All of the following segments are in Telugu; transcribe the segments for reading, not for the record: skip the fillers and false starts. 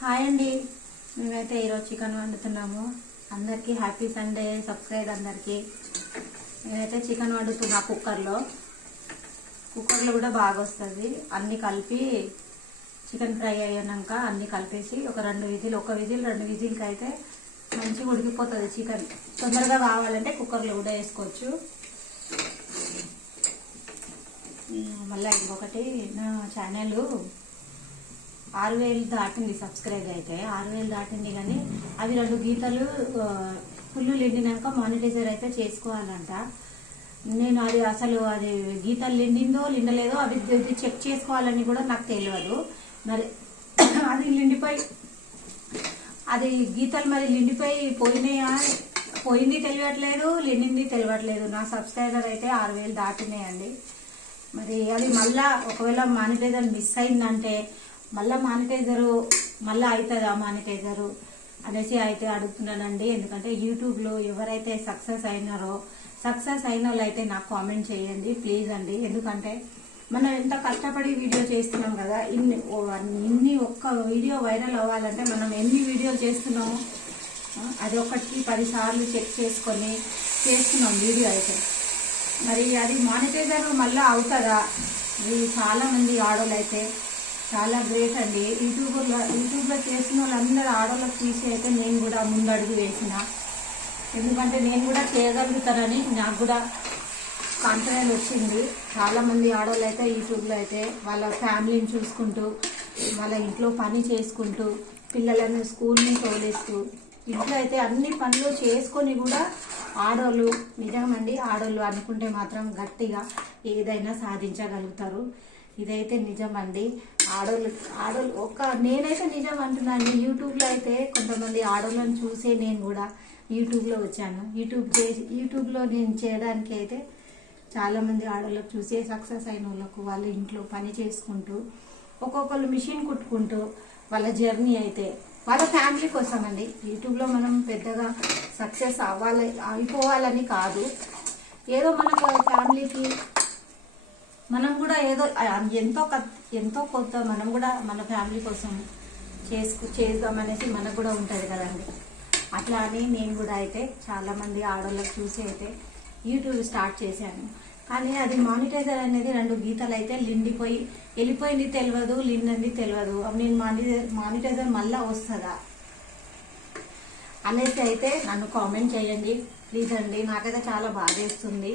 హాయ్ అండి, మేమైతే ఈరోజు చికెన్ వండుతున్నాము. అందరికీ హ్యాపీ సండే. సబ్స్క్రైబ్ అందరికీ. నేనైతే చికెన్ వండుతున్నా కుక్కర్లో కూడా బాగా వస్తుంది. అన్నీ కలిపి చికెన్ ఫ్రై అయ్యాక అన్నీ కలిపేసి ఒక రెండు విజిల్కి అయితే మంచిగా ఉడికిపోతుంది. చికెన్ తొందరగా కావాలంటే కుక్కర్లో కూడా వేసుకోవచ్చు. మళ్ళీ ఇంకొకటి, నా ఛానల్ 6000 దాటింది. సబ్స్క్రైబ్ అయితే 6000 దాటింది. కానీ అవి 2 గీతలు ఫుల్ నిండినాక మానిటైజర్ అయితే చేసుకోవాలంట. నేను అది గీతలు నిండిందో నిండలేదో అవి చెక్ చేసుకోవాలని కూడా నాకు తెలియదు. మరి అది గీతలు మరి నిండిపోయి పోయింది తెలియట్లేదు, నిండింది తెలియట్లేదు. నా సబ్స్క్రైబర్ అయితే 6000 దాటినాయండి. మరి అది మళ్ళా ఒకవేళ మానిటైజర్ మిస్ అయిందంటే మళ్ళీ అవుతుందా మానిటైజరు అనేసి అయితే అడుగుతున్నానండి. ఎందుకంటే యూట్యూబ్లో ఎవరైతే సక్సెస్ అయిన వాళ్ళు అయితే నాకు కామెంట్ చేయండి ప్లీజ్ అండి. ఎందుకంటే మనం ఎంత కష్టపడి వీడియో చేస్తున్నాం కదా, ఇన్ని ఒక్క వీడియో వైరల్ అవ్వాలంటే మనం ఎన్ని వీడియోలు చేస్తున్నాము, అది ఒకటికి 10 సార్లు చెక్ చేసుకొని చేస్తున్నాం వీడియో అయితే. మరి అది మానిటైజర్ మళ్ళీ అవుతుందా? ఇది చాలామంది ఆడోళ్ళు అయితే చాలా గ్రేట్ అండి. యూట్యూబ్లో చేసిన వాళ్ళందరూ ఆడోళ్ళకి తీసి అయితే నేను కూడా ముందడుగు వేసిన. ఎందుకంటే నేను కూడా చేయగలుగుతానని నాకు కూడా కాన్ఫిడెన్స్ వచ్చింది. చాలామంది ఆడవాళ్ళు అయితే యూట్యూబ్లో అయితే వాళ్ళ ఫ్యామిలీని చూసుకుంటూ, వాళ్ళ ఇంట్లో పని చేసుకుంటూ, పిల్లలను స్కూల్ని తోలేస్తూ, ఇంట్లో అయితే అన్ని పనులు చేసుకొని కూడా ఆడవాళ్ళు నిజమండి. ఆడవాళ్ళు అనుకుంటే మాత్రం గట్టిగా ఏదైనా సాధించగలుగుతారు. ఇదైతే నిజమండి. ఆడవాళ్ళు నేనైతే నిజం అంటున్నాను. యూట్యూబ్లో అయితే కొంతమంది ఆడవాళ్ళని చూసే నేను కూడా యూట్యూబ్లో వచ్చాను. యూట్యూబ్లో నేను చేయడానికి అయితే చాలామంది ఆడవాళ్ళకు చూసే సక్సెస్ అయిన వాళ్ళకు వాళ్ళ ఇంట్లో పని చేసుకుంటూ, ఒక్కొక్కళ్ళు మిషన్ కుట్టుకుంటూ వాళ్ళ జర్నీ అయితే వాళ్ళ ఫ్యామిలీ కోసం అండి. యూట్యూబ్లో మనం పెద్దగా సక్సెస్ అయిపోవాలని కాదు, ఏదో మన ఫ్యామిలీకి మనం కూడా ఏదో ఎంతో కొంత మనం కూడా మన ఫ్యామిలీ కోసం చేద్దామనేసి మనకు కూడా ఉంటుంది కదండి. అట్లా అని నేను కూడా అయితే చాలామంది ఆడవాళ్ళకి చూసి అయితే యూట్యూబ్ స్టార్ట్ చేశాను. కానీ అది మానిటైజర్ అనేది 2 గీతలు అయితే వెళ్ళిపోయింది తెలియదు, లిండింది తెలియదు. నేను మానిటైజర్ మళ్ళీ వస్తుందా అనేసి అయితే నన్ను కామెంట్ చేయండి ప్లీజ్ అండి. నాకైతే చాలా బాధేస్తుంది.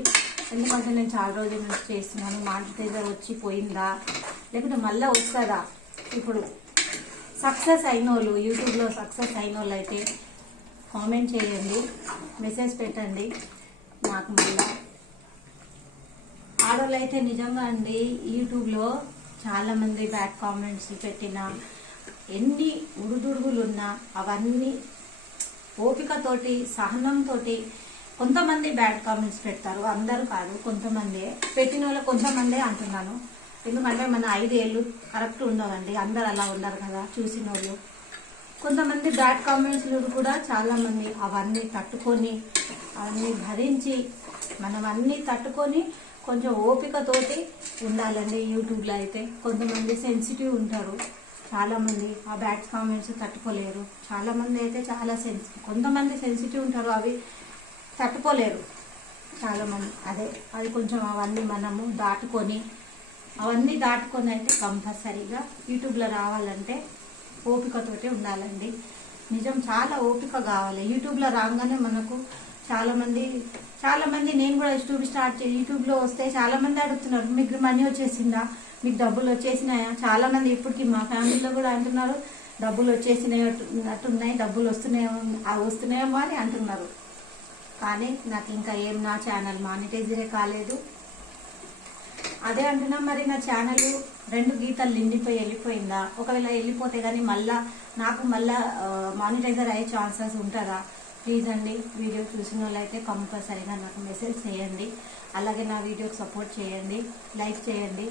ఎందుకంటే నేను చాలా రోజుల నుంచి చేస్తున్నాను. మానిటైజర్ వచ్చి పోయిందా లేకుంటే మళ్ళీ వస్తుందా? ఇప్పుడు సక్సెస్ అయిన వాళ్ళు, యూట్యూబ్లో సక్సెస్ అయిన వాళ్ళు అయితే కామెంట్ చేయండి, మెసేజ్ పెట్టండి నాకు. మళ్ళీ ఆడవాళ్ళు అయితే నిజంగా అండి యూట్యూబ్లో చాలామంది బ్యాడ్ కామెంట్స్ పెట్టిన, ఎన్ని ఉడుదుడుగులున్నా అవన్నీ ఓపికతోటి సహనంతో, కొంతమంది బ్యాడ్ కామెంట్స్ పెడతారు, అందరూ కాదు, కొంతమంది పెట్టిన వాళ్ళు కొంతమందే అంటున్నాను. ఎందుకంటే మన 5 ఏళ్ళు కరెక్ట్ ఉండవండి, అందరు అలా ఉండరు కదా చూసిన వాళ్ళు. కొంతమంది బ్యాడ్ కామెంట్స్ కూడా చాలామంది అవన్నీ తట్టుకొని, అవన్నీ భరించి, మనం అన్నీ తట్టుకొని కొంచెం ఓపికతోటి ఉండాలండి. యూట్యూబ్లో అయితే కొంతమంది సెన్సిటివ్ ఉంటారు, చాలామంది ఆ బ్యాడ్ కామెంట్స్ తట్టుకోలేరు. చాలామంది అయితే కొంతమంది సెన్సిటివ్ ఉంటారు, అవి తట్టుకోలేరు చాలామంది. అది కొంచెం అవన్నీ మనము అవన్నీ దాటుకొని అయితే కంపల్సరీగా యూట్యూబ్లో రావాలంటే ఓపికతోటే ఉండాలండి. నిజం, చాలా ఓపిక కావాలి. యూట్యూబ్లో రాగానే మనకు చాలామంది నేను కూడా యూట్యూబ్లో వస్తే చాలామంది అడుగుతున్నారు, మీకు మనీ వచ్చేసిందా, మీకు డబ్బులు వచ్చేసినాయా? చాలామంది ఇప్పటికి మా ఫ్యామిలీలో కూడా అంటున్నారు, డబ్బులు వచ్చేసినట్టున్నాయి, డబ్బులు వస్తున్నాయేమో అని అంటున్నారు. కానీ నాకు ఇంకా నా ఛానల్ మానిటైజరే కాలేదు. అదే అంటున్నా, మరి నా ఛానల్ 2 గీతలు నిండిపోయి వెళ్ళిపోయిందా? ఒకవేళ వెళ్ళిపోతే కానీ నాకు మళ్ళా మానిటైజర్ అయ్యే ఛాన్సెస్ ఉంటుందా? ప్లీజ్ అండి, వీడియో చూసిన వాళ్ళు అయితే కంపల్సరీగా నాకు మెసేజ్ చేయండి. అలాగే నా వీడియోకి సపోర్ట్ చేయండి, లైక్ చేయండి.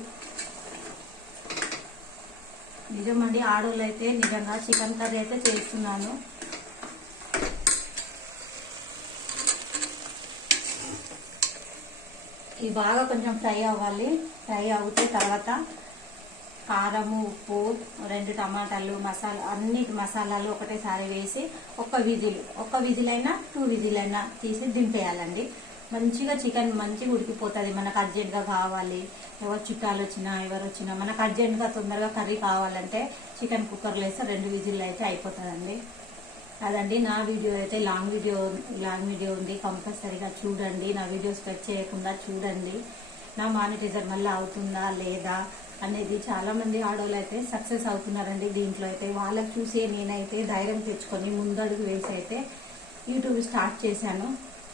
నిజమండి, ఆడవాళ్ళు అయితే నిజంగా చికెన్ కర్రీ అయితే చేస్తున్నాను. ఇవి బాగా కొంచెం ఫ్రై అవ్వాలి. ఫ్రై అవుతే తర్వాత కారము, ఉప్పు, 2 టమాటాలు, అన్ని మసాలాలు ఒకటేసారి వేసి ఒక విజిలైనా 2 విజిలైనా తీసి దింపేయాలండి. మంచిగా చికెన్ మంచిగా ఉడికిపోతుంది. మనకు అర్జెంట్గా కావాలి, ఎవరు చుట్టాలు వచ్చినా ఎవరు వచ్చినా మనకు అర్జెంట్గా తొందరగా కర్రీ కావాలంటే చికెన్ కుక్కర్లో వేస్తే 2 విజిల్ అయితే అయిపోతుందండి. అదండి నా వీడియో అయితే లాంగ్ వీడియో ఉంది. కంపల్సరీగా చూడండి, నా వీడియో స్కిప్ చేయకుండా చూడండి. నా మానిటైజర్ మళ్ళీ అవుతుందా లేదా అనేది చాలా మంది ఆడవాళ్ళు అయితే సక్సెస్ అవుతున్నారండి దీంట్లో అయితే. వాళ్ళకి చూసి నేనైతే ధైర్యం తెచ్చుకొని ముందడుగు వేసి అయితే యూట్యూబ్ స్టార్ట్ చేశాను.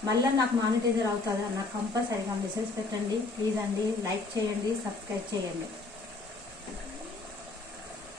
మళ్ళీ నాకు మానిటైజర్ అవుతుందా నాకు కంపల్సరీగా మెసేజ్ పెట్టండి ప్లీజ్ అండి. లైక్ చేయండి, సబ్స్క్రైబ్ చేయండి.